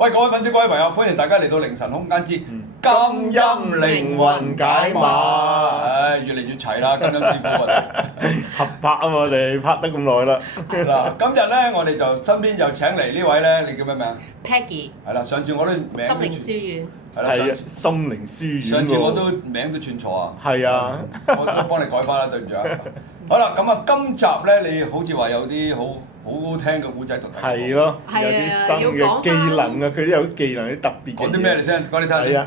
喂，各位粉絲、各位朋友，歡迎大家嚟到凌晨空間之金音靈魂解碼。唉，越嚟越齊啦，金音師傅我哋合拍啊嘛，我哋拍得咁耐啦。嗱，今日咧我哋就身邊就請嚟呢位咧，你叫咩名 Peggy 係啦，上次我都名心靈書院係啦，係啊，心靈書院上次我都名都串錯啊。係啊，我都幫你改翻啦，對唔住啊。好啦，咁啊，今集咧你好似話有啲好好聽嘅古仔讀題。係咯，有啲新嘅技能啊，佢都有啲技能啲特別嘅嘢。講啲咩嚟先？講你睇下先。係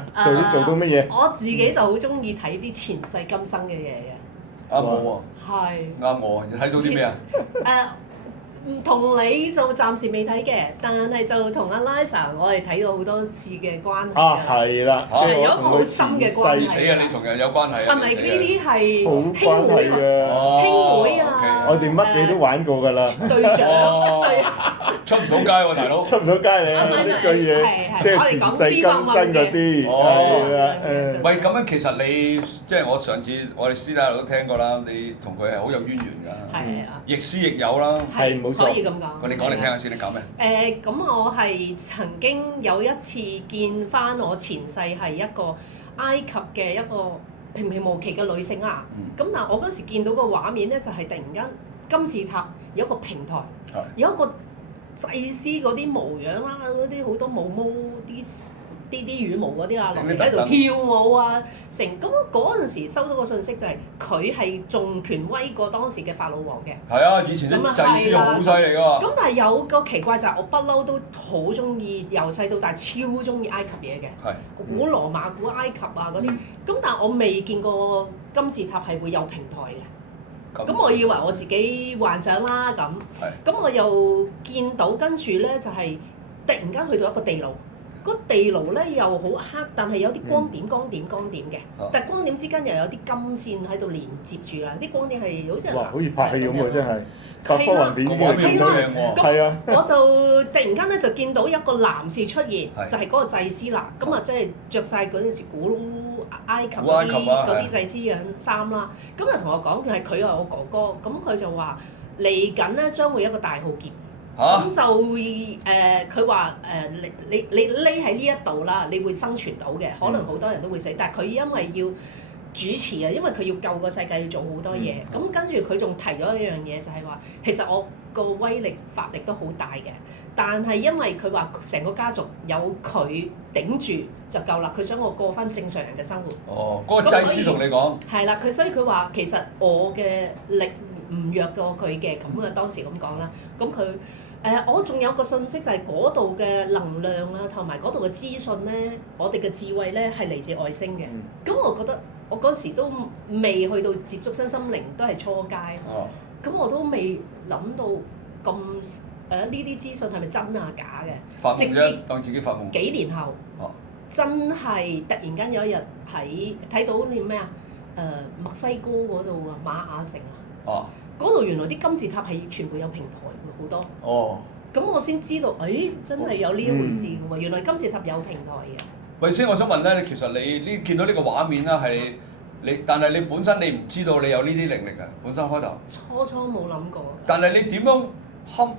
啊，做到乜嘢？我自己就好中意睇啲前世今生嘅嘢嘅。啱我係。喎，啱我，你睇到啲咩啊？唔同你就暫時未睇嘅，但係就同阿 Liza 我哋睇到好多次嘅關係啊，係啦，即係有一個好深嘅關係。死啊！你同人有關係啊？係咪呢啲係好關係嘅？兄妹啊！我哋乜嘢都玩過㗎啦。隊長對啊！出唔到街喎，大佬。出唔到街你呢句嘢，即係前世今生嗰啲。係啦，喂，咁樣其實你即係我上次我哋私底下都聽過啦，你同佢係好有淵源㗎。係啊。亦師亦友啦。係冇錯。可以咁講。我哋講嚟聽下先，你講咩？咁我係曾經有一次見翻我前世係一個埃及嘅一個平平無奇嘅女性啦。咁但係我嗰時見到個畫面咧，就係突然間金字塔有一個平台，有一個祭司嗰啲模樣啦，嗰啲好多毛毛啲羽毛嗰啲啊，落嚟喺度跳舞啊，成咁嗰陣時收到個信息就係佢係仲權威過當時嘅法老王嘅。係啊，以前啲祭司好犀利㗎。咁但係有個奇怪就係我不嬲都好中意，由細到大超中意埃及嘢嘅。係。古羅馬、古埃及啊嗰啲，咁但係我未見過金字塔係會有平台嘅。咁我以為我自己幻想啦咁。係。咁我又見到跟住咧就係突然間去到一個地牢。個地牢咧又好黑，但係有啲光點嘅。但係光點之間又有啲金線喺度連接住啦，啲光點係好似哇，好似拍戲咁喎，真係科幻片嘅。係啊，我就突然間咧就見到一個男士出現，就係嗰個祭司啦。咁啊，即係着晒嗰陣時古埃及嗰啲祭司樣衫啦。咁就同我講佢係我哥哥，咁佢就話嚟緊咧將會一個大浩劫。咁就佢話你匿喺呢一度啦，你會生存到嘅，可能好多人都會死，但係佢因為要主持啊，因為佢要救個世界，要做好多嘢。咁跟住佢仲提咗一樣嘢，就係話其實我個威力法力都好大嘅，但係因為佢話成個家族有佢頂住就夠啦，佢想我過翻正常人嘅生活。哦，嗰個祭司同你講。係啦，所以佢話其實我嘅力唔弱過佢嘅，咁啊當時咁講啦，咁佢。我仲有個信息就係嗰度嘅能量啊，同埋嗰度嘅資訊咧，我哋嘅智慧咧係嚟自外星嘅。咁我覺得我嗰時都未去到接觸身心靈，都係初階。咁我都未諗到咁呢啲資訊係咪真啊假嘅？直至當自己發夢。幾年後，真係突然間有一日睇到啲咩啊？墨西哥嗰度啊，瑪雅城啊。嗰度原來啲金字塔係全部有平台喎，好多。哦。咁我先知道，真係有呢一回事嘅喎，原來金字塔有平台嘅。喂，先我想問咧，其實你見到呢個畫面啦，係但係你本身你唔知道你有呢啲靈力嘅，本身開頭。初冇諗過。但係你點樣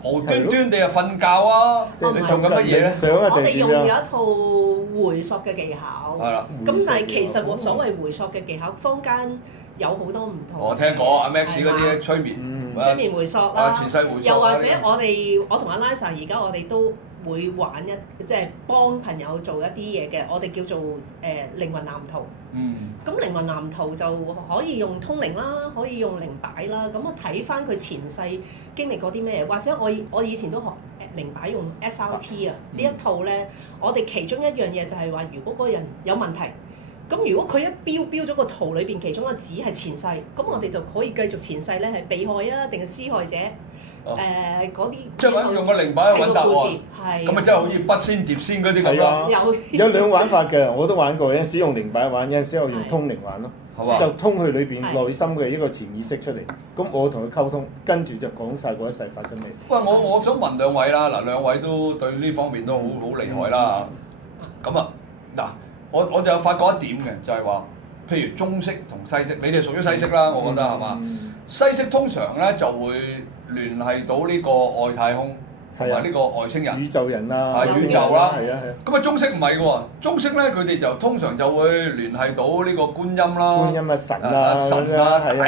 無端端地又瞓覺啊？你做緊乜嘢咧？我哋用咗一套回溯嘅技巧。係啦。咁但係其實所謂回溯嘅技巧，坊間有好多唔同。我聽過阿 Max 嗰啲催眠回溯啦，前世回溯又或者我同阿 Liza 而家我哋都會玩即係幫朋友做一啲嘢嘅，我哋叫做靈魂藍圖。咁靈魂藍圖就可以用通靈啦，可以用靈擺啦。咁我睇翻佢前世經歷過啲咩，或者我以前都學靈擺用 SRT 啊呢一套咧，我哋其中一樣嘢就係話，如果嗰個人有問題。咁如果佢一標咗個圖裏邊其中一個字係前世，咁我哋就可以繼續前世咧係被害啊，定係施害者？嗰啲即係用個靈擺去揾答案，咁咪真係好似筆仙碟仙嗰啲咁咯。有兩玩法嘅，我都玩過，有陣時用靈擺玩，有陣時我用通靈玩咯。係嘛？就通佢裏邊內心嘅一個潛意識出嚟，咁我同佢溝通，跟住就講晒嗰一世發生咩事。喂，我想問兩位啦，嗱，兩位都對呢方面都好厲害啦。咁啊，嗱。我就有發覺一點嘅，就係話，譬如中式同西式，你哋屬於西式啦，我覺得係嘛？西式通常咧就會聯繫到呢個外太空，同埋呢個外星人、宇宙人啦，宇宙啦，係啊。咁啊中式唔係嘅喎，中式咧佢哋就通常就會聯繫到呢個觀音啦、觀音啊神啊、大神啦，係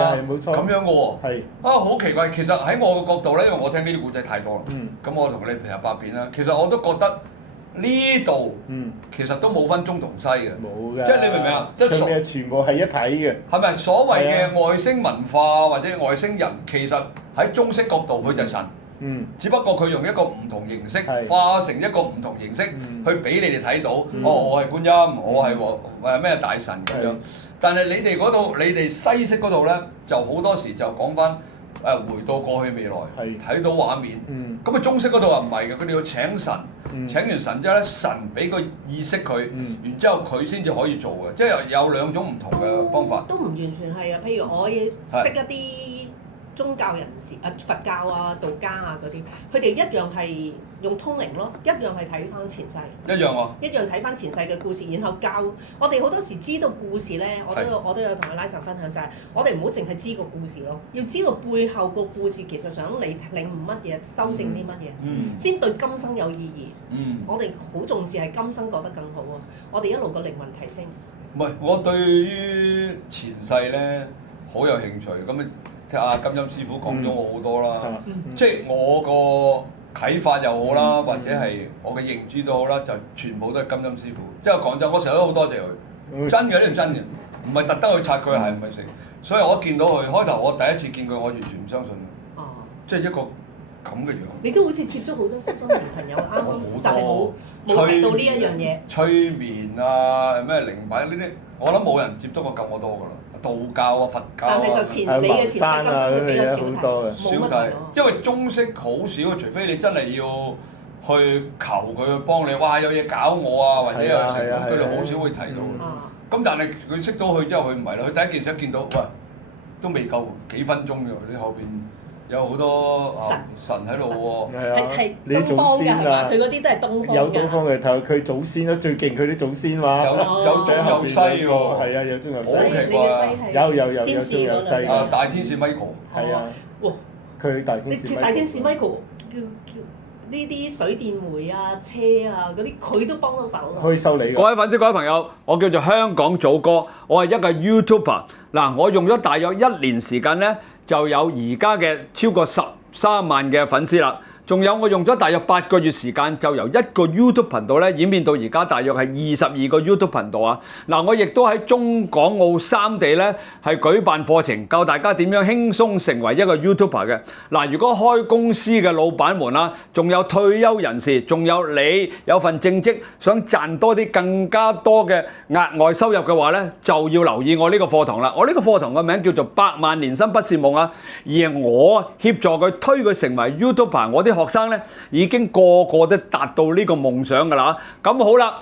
啊係冇錯，咁樣嘅喎。係好奇怪，其實喺我嘅角度咧，因為我聽呢啲古仔太多啦。咁我同你平日百遍啦，其實我都覺得呢度其實都冇分中同西嘅。冇嘅。即係你明唔明啊？即係全部係一體嘅。係咪所謂嘅外星文化或者外星人，其實喺中式角度佢就係神。只不過佢用一個唔同形式化成一個唔同形式去俾你哋睇到，我係觀音，我係咩大神咁樣。但係你哋嗰度，你哋西式嗰度咧，就好多時就講翻回到過去未來，睇到畫面。咁啊中式嗰度又唔係嘅，佢哋要請神，請完神之後咧，神俾個意識佢，然之後佢先至可以做嘅，即係有兩種唔同嘅方法。都唔完全係啊，譬如我識一啲宗教人士佛教啊、道家啊嗰啲，佢哋一樣係用通靈咯，一樣係睇翻前世。一樣喎。一樣睇翻前世嘅故事，然後教我哋好多時知道故事咧，我都有同阿拉神分享，就係我哋唔好淨係知個故事咯，要知道背後個故事其實想領悟乜嘢、修正啲乜嘢，先對今生有意義。我哋好重視係今生過得更好啊！我哋一路個靈魂提升。唔係，我對於前世咧好有興趣，咁聽阿金音師傅講咗我好多啦，即係我個啟發又好啦，或者係我嘅認知都好啦，就全部都係金音師傅。即係講真，我成日都好多謝佢，真嘅呢係真嘅，唔係特登去拆佢係唔係成。所以我一見到佢開頭，我第一次見佢，我完全唔相信佢，即係一個咁嘅樣。你都好似接觸好多新生年朋友，啱啱就係冇睇到呢一樣嘢。催眠啊，咩靈擺呢啲，我諗冇人接觸過夠我多㗎啦。道教啊、佛教啊，但係就你嘅前世今生會比較少睇，少睇，因為中式好少，除非你真係要去求佢去幫你，哇有嘢搞我啊，或者有成咁，佢哋好少會提到。咁但係佢識到佢之後，佢唔係啦，佢第一件事一見到，喂，都未夠幾分鐘㗎，你後邊有好多神喺度喎。係東方㗎係嘛？佢嗰啲都係東方㗎。有東方嘅頭，佢祖先咯，最勁佢啲祖先嘛。有中有西喎。係啊，有中有西。好奇怪。有中有西。大天使 Michael。係啊。哇！佢大天使。大天使 Michael 叫呢啲水電煤啊、車啊嗰啲，佢都幫到手。可以收你。各位粉絲、各位朋友，我叫做香港祖哥，我係一個 YouTuber。嗱，我用咗大約1年時間咧，就有而家嘅超過13萬嘅粉絲啦。仲有我用咗大約8個月時間，就由一個 YouTube 頻道咧演變到而家大約係22個 YouTube 頻道啊！嗱，我亦都喺中港澳3地咧係舉辦課程，教大家點樣輕鬆成為一個 YouTuber 嘅。嗱，如果開公司嘅老闆們啦，仲有退休人士，仲有你有份正職，想賺多啲更加多嘅額外收入嘅話咧，就要留意我呢個課堂啦。我呢個課堂嘅名叫做100萬年薪不是夢啊，而我協助佢推佢成為 YouTuber，我啲學生咧已經個個都達到呢個夢想㗎啦。咁好啦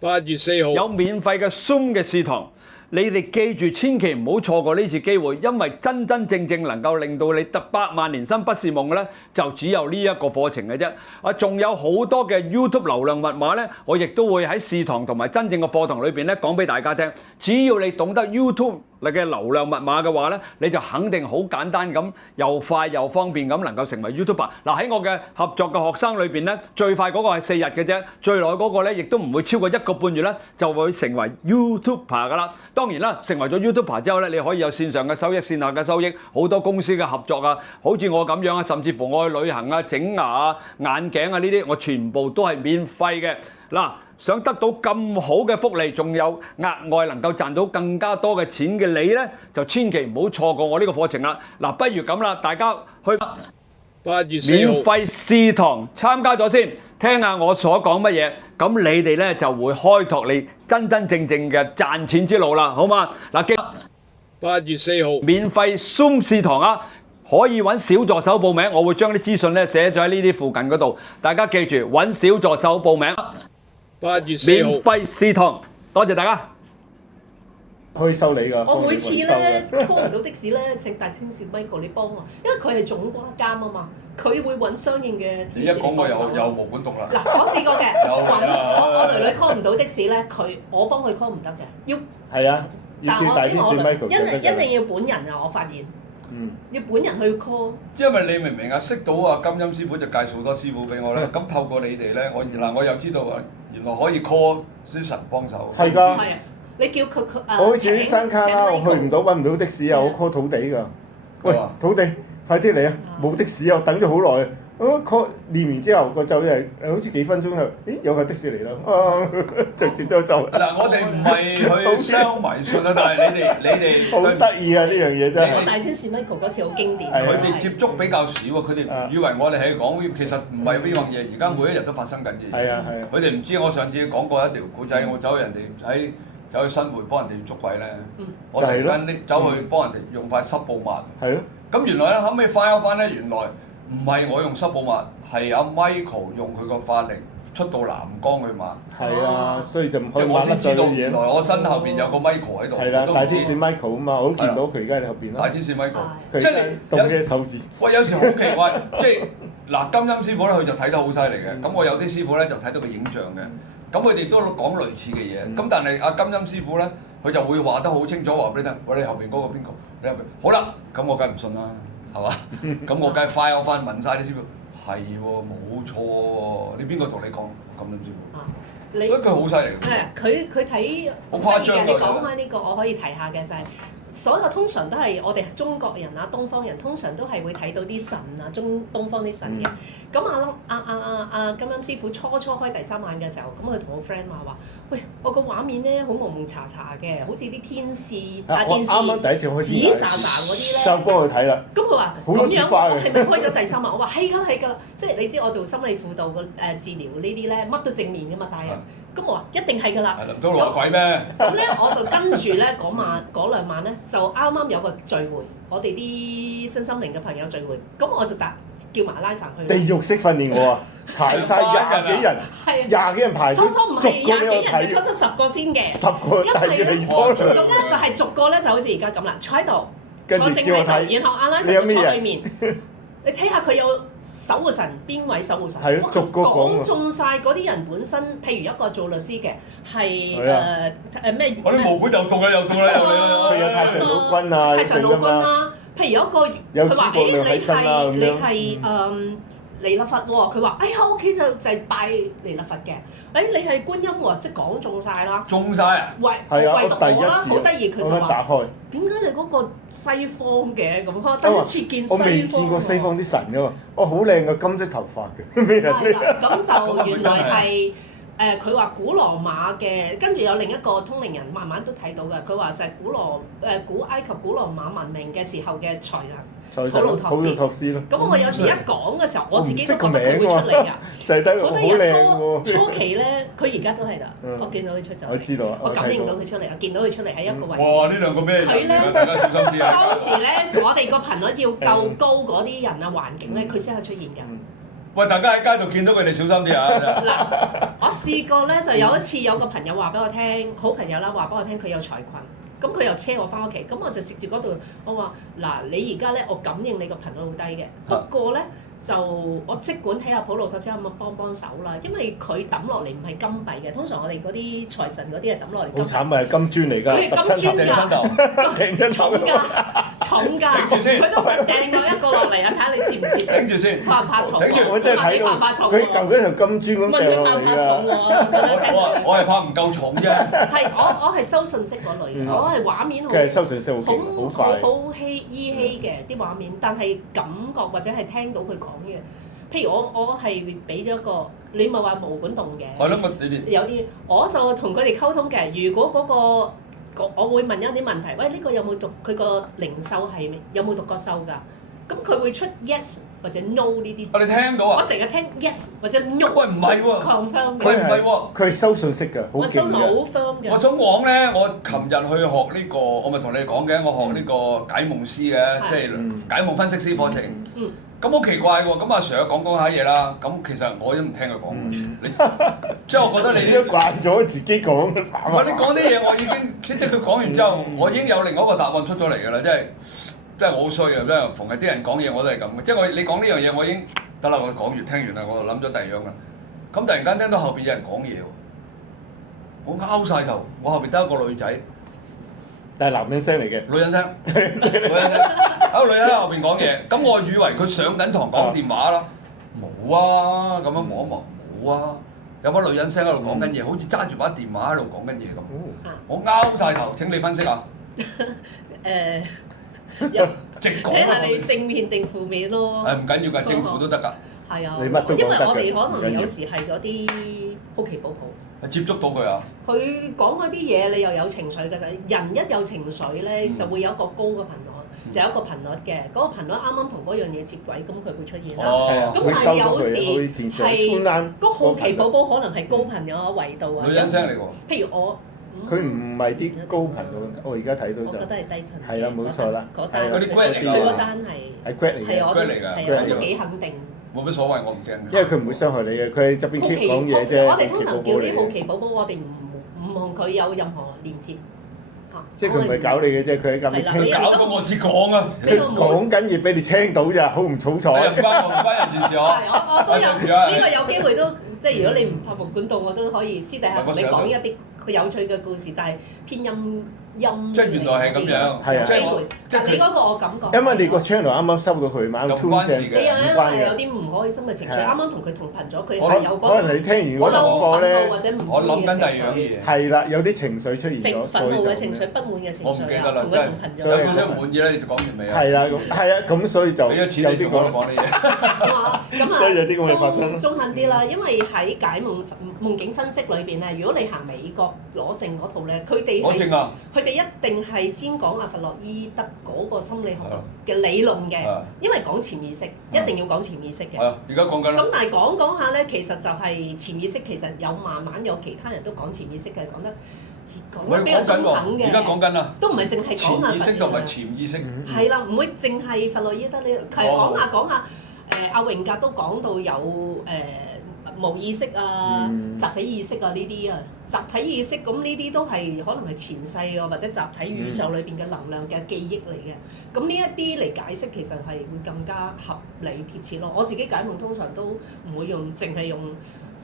，8月4號有免費嘅 Zoom 嘅試堂，你哋記住千祈唔好錯過呢次機會，因為真真正正能夠令到你得100萬年薪不是夢嘅咧，就只有呢一個課程嘅啫。仲有好多嘅 YouTube 流量密碼咧，我亦都會喺試堂同埋真正嘅課堂裏邊咧講俾大家聽。只要你懂得 YouTube你嘅流量密碼嘅話咧，你就肯定好簡單咁，又快又方便咁能夠成為 YouTuber。嗱，喺我嘅合作嘅學生裏邊咧，最快嗰個係4日嘅啫，最耐嗰個咧亦都唔會超過1個半月咧，就會成為 YouTuber 㗎啦。當然啦，成為咗 YouTuber 之後咧，你可以有線上嘅收益、線下嘅收益，好多公司嘅合作啊，好似我咁樣啊，甚至乎我去旅行啊、整牙啊、眼鏡啊呢啲，我全部都係免費嘅。嗱，想得到咁好嘅福利，仲有額外能夠賺到更加多嘅錢嘅你呢，就千祈唔好錯過我呢個課程啦。嗱，不如咁啦，大家去8月4號免費試堂參加咗先，聽下我所講乜嘢，咁你哋呢就會開拓你真真正正嘅賺錢之路啦，好嘛？嗱，記8月4號免費 Zoom 試堂啊！可以揾小助手報名，我會將啲資訊咧寫咗喺呢啲附近嗰度，大家記住揾小助手報名。8月4號免費試堂，多謝大家。可以收你㗎。我每次咧 call 唔到的士咧，請大天使 Michael 你幫我，因為佢係總瓜監啊嘛，佢會揾相應嘅天使。你一講我有毛管戙啦。嗱，我試過嘅，我女女 call 唔到的士咧，我幫佢 call 唔得嘅，要係啊，要叫大天使 Michael。一定要本人啊！我發現。要本人去 call。因為你明唔明啊？識到啊金音師傅就介紹好多師傅俾我咧，咁透過你哋咧，我又知道啊，原來可以 call 啲神幫手。係㗎。係啊，你叫佢我好似啲山卡啦，我去唔到揾唔到的士啊，我 call 土地㗎。喂，土地，快啲嚟啊！冇的士啊，等咗好耐啊。我 call 練完之後個就係好似幾分鐘後，咦有架的士嚟啦，直接就走。嗱，我哋唔係去 sell 迷信啊，但係你哋好得意啊！呢樣嘢真係。大天使 Michael 嗰次好經典。佢哋接觸比較少喎，佢哋以為我哋係講，其實唔係呢樣嘢，而家每一日都發生緊嘅嘢。係啊係啊。佢哋唔知，我上次講過一條古仔，我走去人哋走去新會幫人哋捉鬼咧，我突然間走去幫人哋用塊濕布抹。係咯。咁原來咧後尾翻翻咧，原來唔係我用濕布抹，係阿 Michael 用佢個法力出到藍光去抹。係啊，所以就唔可以我先知道原來我身後邊有個 Michael 喺度。係啦，大天使 Michael 啊嘛，我都見到佢而家喺後邊啦。大天使 Michael，即係你動嘅手指。喂，有時好奇怪，即係嗱金音師傅咧，佢就睇得好犀利嘅。咁我有啲師傅咧就睇到個影像嘅。咁佢哋都講類似嘅嘢。咁但係阿金音師傅咧，佢就會話得好清楚，話俾你聽。喂，你後邊嗰個邊個？你後邊好啦，咁我梗係唔信啦。係嘛？咁我梗係快我翻問晒啲師傅，係喎冇錯喎，你邊個同你講咁樣師傅？所以佢好犀利。係佢睇好誇張㗎。你講開呢個，我可以提下嘅就係、所有通常都係我哋中國人啊、東方人通常都係會睇到啲神啊、東方啲神嘅。咁阿金音師傅初開第三眼嘅時候，咁佢同我 friend 話：喂，我個畫面咧好蒙蒙查查嘅，好似啲天使電視啱啱第一次開始紫沙沙嗰啲咧。就幫佢睇啦。咁佢話：咁樣我係咪開咗第三眼？我話係㗎係㗎，即係你知我做心理輔導嘅治療呢啲咧，乜都正面㗎嘛，但係。咁我話一定係㗎啦。係唔通攞鬼咩？咁咧我就跟住咧嗰兩晚咧，就啱啱有個聚會，我哋啲身心靈嘅朋友聚會，咁我就叫埋拉神去。地獄式訓練我啊，排晒廿幾人，廿幾人排。初唔係廿幾人嘅，初10個先嘅。10個，因為咧咁咧就係逐個咧就好似而家咁啦，坐喺度，坐正喺度，然後阿拉神就坐對面。你睇下佢有守護神，邊位守護神？係咯，逐個講中晒嗰啲人本身，譬如一個做律師嘅，係咩？我啲毛管又痛啦，又痛啦，又嚟啦！佢有太上老君啊，太上老君啦。譬如有一個，佢話：你係彌勒佛喎。佢話：哎呀，屋企就係拜彌勒佛嘅。你係觀音喎，即係講中晒啦。中晒啊！唯獨我啦，好得意，佢就話：點解你嗰個西方嘅咁？第一次見西方。我未見過西方啲神㗎嘛，好靚嘅金色頭髮嘅。係啦，咁就原來係佢話古羅馬嘅，跟住有另一個通靈人慢慢都睇到嘅。佢話就係古埃及古羅馬文明嘅時候嘅財神。普魯托斯咯。咁我有時一講嘅時候，我自己都覺得佢會出嚟㗎。就係睇好靚喎。初期咧，佢而家都係啦。我見到佢出咗嚟。我知道啊。我感應到佢出嚟，我見到佢出嚟喺一個位置。哇！呢兩個咩人？佢咧，大家小心啲啊！當時咧，我哋個頻率要夠高嗰啲人啊、環境咧，佢先係出現㗎。喂！大家喺街度見到佢哋小心啲啊！嗱，我試過咧，就有一次有個朋友話俾我聽，好朋友啦，話俾我聽佢有財困。咁佢又車我翻屋企，咁我就接住嗰度，我話嗱，你而家咧，我感應你個頻率好低嘅，不過咧就我即管睇下普魯托斯可唔可以幫手啦，因為佢抌落嚟唔係金幣嘅，通常我哋嗰啲財神嗰啲係抌落嚟。好慘啊！金磚嚟㗎，佢係金磚㗎，重㗎，佢都想掟咗一個落嚟啊！睇下你接唔接？頂住先，怕唔怕重？我真係睇到佢舊嗰條金磚咁掟落嚟㗎。我係怕唔夠重啫。係我係收信息嗰類，我係畫面好。佢係收信息好勁，好快。好依稀嘅啲畫面，但係感覺或者係聽到佢講嘅。譬如我係俾咗個，你咪話毛管動嘅。係咯，你哋有啲我就同佢哋溝通嘅。如果嗰個我會問一啲問題，喂，呢個有冇讀佢個靈修係有冇讀過修㗎？咁佢會出 yes 或者 no 呢啲。我哋聽到啊！我成日聽 yes 或者 no。喂，唔係喎。confirm 嘅。佢唔係喎。佢係收信息㗎，好勁㗎。我收好 firm 嘅。我想講咧，我琴日去學呢個，我咪同你講嘅，我學呢個解夢師嘅，即係解夢分析師課程。咁好奇怪喎！咁阿 Sir 講下嘢啦，咁其實我都唔聽佢講。你即係我覺得你都慣咗自己講。唔係你講啲嘢，我已經即係佢講完之後，我已經有另外一個答案出咗嚟㗎啦，即係我好衰啊！即係逢係啲人講嘢我都係咁嘅，即係你講呢樣嘢，我已經得啦，我講完聽完啦，我就諗咗第二樣啦。咁突然間聽到後邊有人講嘢喎，我拗晒頭，我後邊得一個女仔，但係男人聲嚟嘅。女人聲，女人聲，個女人喺後邊講嘢，咁我以為佢上緊堂講電話啦，冇啊，咁樣望一望，冇啊，有把女人聲喺度講緊嘢，好似揸住把電話喺度講緊嘢咁。我拗晒頭，請你分析下。直講睇下你正面定負面咯。唔緊要㗎，正負都得㗎。係啊，你乜都講得㗎，因為我哋可能有時係嗰啲好奇寶寶。接觸到佢啊！佢講嗰啲嘢，你又有情緒嘅就人一有情緒咧，就會有一個高嘅頻率，就有一個頻率嘅。嗰個頻率啱啱同嗰樣嘢接軌，咁佢會出現啦。咁但係有時係個好奇寶寶可能係高頻嘅維度啊。女人聲嚟喎。譬如我。佢唔係啲高頻喎，我而家睇到就。我覺得係低頻。係啊，冇錯啦。嗰單嗰啲 grade 嚟㗎。佢嗰單係。係 grade 嚟嘅。係我都幾肯定。冇乜所謂，我唔驚。因為佢唔會傷害你嘅，佢喺側邊 keep 講嘢啫。我哋通常叫啲好奇寶寶，我哋唔同佢有任何連接。即係佢唔係搞你嘅啫，佢喺咁聽。搞到我至講啊！佢講緊嘢俾你聽到咋，好唔草草。唔關人事啊！我都有呢個有機會都，即係如果你唔拍木管道，我都可以私底下同你講一啲佢有趣嘅故事，但係偏音。即係原來係咁樣，係啊，但你嗰個我感覺，因為你個 channel 啱啱收到佢嘛，唔關事嘅，因為有啲唔開心嘅情緒，啱啱同佢同頻咗，佢係有嗰種可能你聽完嗰堂課咧，我諗緊第二樣嘢，係啦，有啲情緒出現咗，憤怒嘅情緒、不滿嘅情緒，我唔記得啦，同佢同頻咗，有少少唔滿意咧，你就講完未啊？係啦，咁所以就俾咗錢你仲喺度講啲嘢，咁所以有啲咁嘅發生。中肯啲啦，因為喺解夢境分析裏邊咧，如果你行美國攞證嗰套咧，佢哋佢哋一定係先講阿弗洛伊德嗰個心理學嘅理論嘅，因為講潛意識，一定要講潛意識嘅。係啊，而家講緊啦。咁但係講下咧，其實就係潛意識，其實有慢慢有其他人都講潛意識嘅，講得比較中肯嘅。而家講緊啦，都唔係淨係講潛意識同埋潛意識。係啦，唔會淨係弗洛伊德呢？係講下阿榮格都講到有無意識啊、集體意識啊呢啲啊，集體意識咁呢啲都係可能係前世啊或者集體宇宙裏邊嘅能量嘅記憶嚟嘅。咁呢一啲嚟解釋其實係會更加合理貼切咯。我自己解夢通常都唔會淨係用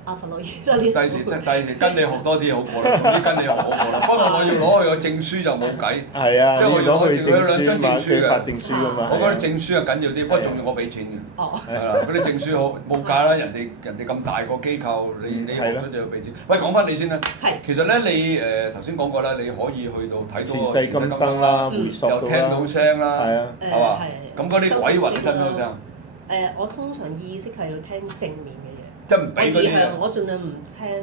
阿弗洛伊德呢。第時跟你學多啲好過啦，總之跟你學好過啦。不過我要攞佢個證書就冇計。係啊，即係我要攞佢兩張證書嘅。發證書㗎嘛。我覺得證書係緊要啲，不過仲要我俾錢嘅。哦。係啦，嗰啲證書好冇價啦，人哋咁大個機構，你學咗就要俾錢。喂，講翻你先啦。係。其實咧，你頭先講過啦，你可以去到睇到前世今生啦，回溯到啦，又聽到聲啦，係啊，係嘛？咁嗰啲鬼魂你聽到聲？我通常意識係要聽正面嘅嘢。即係唔俾嗰啲。我盡量唔聽，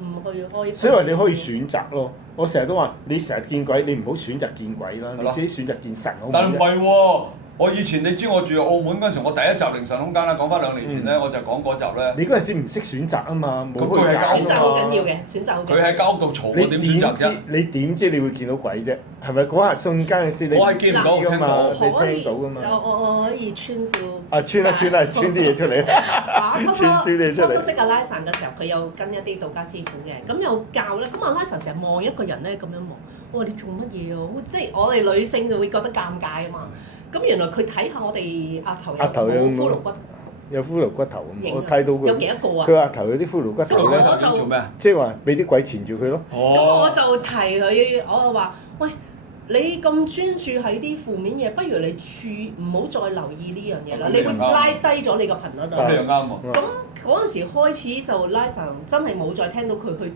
唔去開。所以話你可以選擇咯。我成日都話，你成日見鬼，你唔好選擇見鬼啦，你自己選擇見神好唔好？但唔係喎。我以前你知我住澳門嗰陣時，我第一集凌晨空間啦，講翻2年前咧，我就講嗰集咧。你嗰陣時唔識選擇啊嘛，冇去揀。選擇好緊要嘅，選擇好緊要。佢喺交度嘈，我點選擇啫？你點知你會見到鬼啫？係咪嗰下瞬間嘅事？我係見唔到㗎嘛，你聽到㗎嘛。我可以穿少。穿啲嘢出嚟。初識阿拉神嘅時候，佢有跟一啲道家師傅嘅，咁有教咧。咁阿拉神成日望一個人咧，咁樣望，我話你做乜嘢啊？即係我哋女性就會覺得尷尬啊嘛。咁原來佢睇下我哋額頭有冇骷髏骨，有骷髏骨頭咁，我睇到佢。有幾多個啊？佢額頭有啲骷髏骨頭咧，做咩啊？即係話俾啲鬼纏住佢咯。咁我就提佢，我就話：喂，你咁專注喺啲負面嘢，不如你唔好再留意呢樣嘢啦，你會拉低咗你個頻率啊。咁你又啱喎。咁嗰陣時開始就拉神，真係冇再聽到佢去。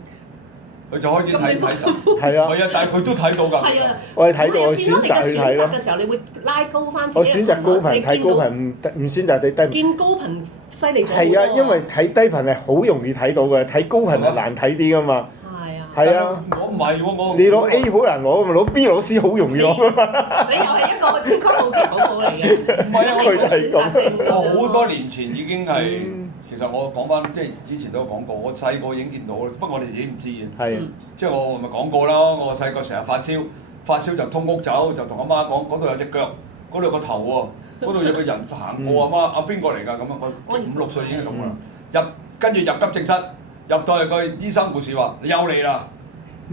佢就開始睇神，係啊，係啊，但係佢都睇到㗎。係啊，我係睇到，我選擇去睇咯。嘅時候，你會拉高翻自己。我選擇高頻睇高頻，唔選擇睇低頻。見高頻犀利咗。係啊，因為睇低頻係好容易睇到嘅，睇高頻係難睇啲㗎嘛。係啊。係啊。我唔係喎，我。你攞 A 好難攞，咪攞 B 攞 C 好容易攞㗎嘛。你又係一個超級好奇寶寶嚟嘅。唔係啊，我選擇性㗎。我好多年前已經係。其實我講翻，即係之前都有講過，我細個已經見到，不過我哋自己唔知嘅。係。即係我咪講過啦，我細個成日發燒就通屋走，就同阿媽講，嗰度有隻腳，嗰度有個頭喎，嗰度有個人行過，阿媽阿邊個嚟㗎咁啊？我5、6歲已經係咁啦。跟住入急症室，入到去個醫生護士話：你有嚟啦，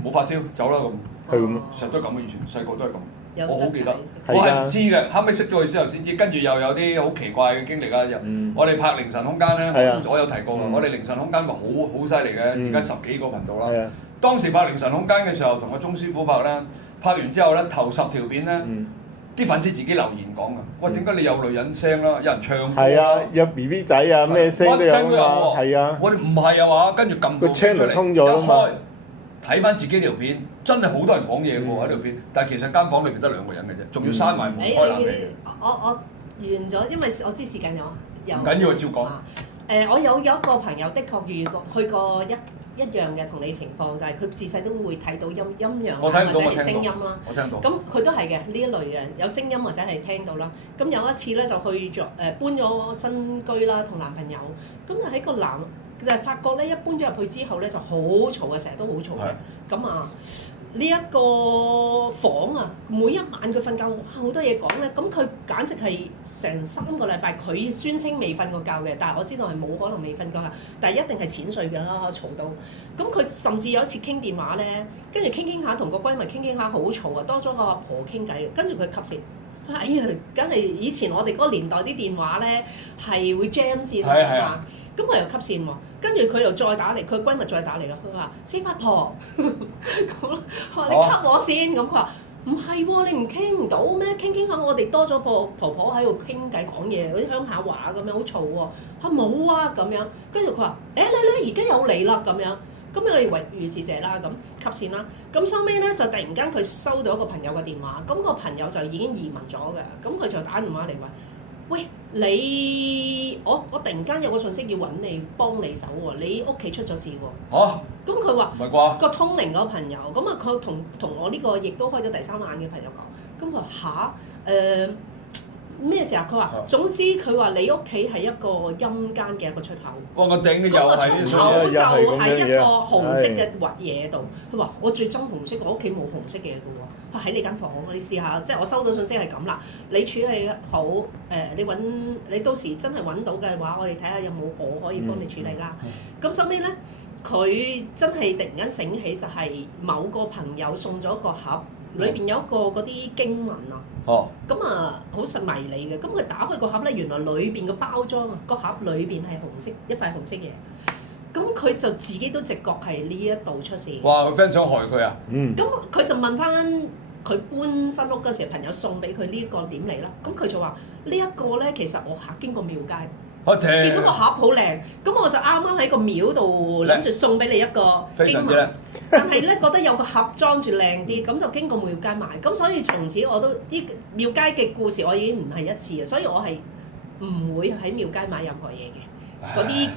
冇發燒，走啦咁。係咁。成日都係咁嘅，以前細個都係咁。我好記得，我係唔知嘅，後尾識咗佢之後先知，跟住又有啲好奇怪嘅經歷啊！我哋拍凌晨空間咧，我有提過㗎，我哋凌晨空間咪好犀利嘅，而家10幾個頻道啦。當時拍凌晨空間嘅時候，同個鐘師傅拍咧，拍完之後咧，頭10條片咧，啲粉絲自己留言講㗎。喂，點解你有女人聲啦？有人唱歌係啊，有 BB 仔啊，咩聲都有啊嘛，係啊。我哋唔係啊嘛，跟住撳到個 channel 通咗啦嘛。一開睇翻自己條片，真係好多人講嘢喎喺條片，但係其實間房裏邊得2個人嘅啫，仲要閂埋門開冷氣。我完咗，因為我知時間有。唔緊要，照講。我有一個朋友，的確去過一樣嘅同你情況，就係佢自細都會睇到陰陽或者係聲音啦。我聽到。咁佢都係嘅呢一類嘅，有聲音或者係聽到啦。咁有一次咧就去咗搬咗新居啦，同男朋友。咁就喺個就係發覺咧，一搬咗入去之後咧就好嘈嘅，成日都好嘈嘅。咁啊呢一個房啊，每一晚佢瞓覺，哇好多嘢講咧。咁佢簡直係成3個禮拜，佢宣稱未瞓過覺嘅，但係我知道係冇可能未瞓過覺，但係一定係淺睡㗎啦，嘈到。咁佢甚至有一次傾電話咧，跟住傾下同個閨蜜傾下好嘈啊，多咗個阿婆傾偈，跟住佢吸線。哎呀，梗係以前我哋嗰個年代啲電話咧係會 jam 線㗎嘛，咁佢又吸線喎，跟住佢又再打嚟，佢閨蜜再打嚟㗎，佢話師八婆，咁話你吸我先，咁佢話唔係喎，你唔傾唔到咩？傾下我哋多咗個婆婆喺度傾偈講嘢，嗰啲鄉下話咁樣好嘈喎，嚇冇啊咁樣，跟住佢話你而家有嚟啦咁樣。咁我以為如是者啦，咁吸線啦，咁收尾咧就突然間佢收到一個朋友嘅電話，咁個朋友就已經移民咗嘅，咁佢就打電話嚟話：喂，我突然間有個信息要揾你幫你手喎，你屋企出咗事喎。嚇！咁佢話唔係啩？個通靈嗰個朋友，咁啊佢同我呢個亦都開咗第3眼嘅朋友講，咁佢話咩時候？佢話總之佢話你屋企係一個陰間嘅一個出口。哇！我頂你又嗰個係出口就喺一個紅色嘅嘢度。佢話我最憎紅色，我屋企冇紅色嘅嘢嘅喎。佢喺你間房，你試下，即係我收到信息係咁啦。你處理好你到時真係揾到嘅話，我哋睇下有冇我可以幫你處理啦。咁收尾咧，佢真係突然間醒起，就係某個朋友送咗個盒。裏邊有一個嗰啲經文啊，咁啊好神迷你嘅，咁佢打開個盒咧，原來裏邊個包裝啊，個盒裏邊係紅色一塊紅色嘢，咁佢就自己都直覺係呢一度出事。哇！個 friend 想害佢啊！咁佢就問翻佢搬新屋嗰時，朋友送俾佢呢一個點嚟啦，咁佢就話呢一個咧，其實我經過廟街。見到個盒好靚，咁我就啱啱喺個廟度諗住送俾你一個經文，但係咧覺得有個盒裝住靚啲，咁就經過廟街買，咁所以從此我都啲廟街嘅故事我已經唔係一次啊，所以我係唔會喺廟街買任何嘢嘅，嗰啲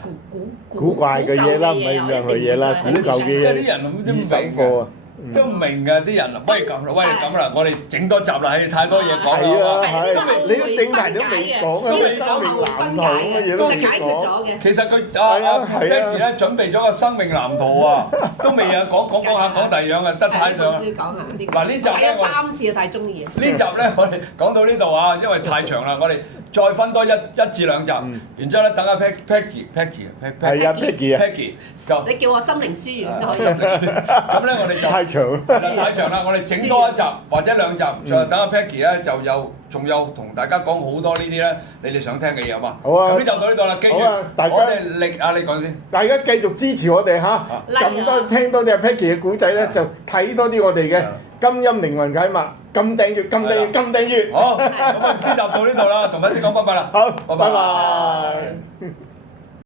古怪嘅嘢啦，唔係任何嘢啦，古舊嘅嘢，啲人咁二手貨啊！都唔明㗎啲人，喂咁啦，喂咁啦，我哋整多集啦，係太多嘢講啦，係啊，你都整題都未講啊，咩生命藍圖乜嘢都未講。其實佢阿 Peggy 咧準備咗個生命藍圖啊，都未啊講下講第二樣啊，得太長啊。嗱呢集咧我3次啊，太中意啊！呢集咧我哋講到呢度啊，因為太長啦，我哋再分多1至2集，然之後咧等阿 Peggy 係啊 Peggy 就你叫我心靈書院都可以。咁咧我哋就太長啦，我哋整多1集或者2集，就等阿 Peggy 咧就仲有同大家講好多呢啲咧，你哋想聽嘅嘢好嘛？好啊！咁呢集到呢度啦，記住我哋力啊！你講先。大家繼續支持我哋嚇，咁多聽多啲阿 Peggy 嘅古仔咧，就睇多啲我哋嘅金音靈魂解密，撳訂閱。好，咁啊，呢集到呢度啦，同粉絲講拜拜啦。好，拜拜。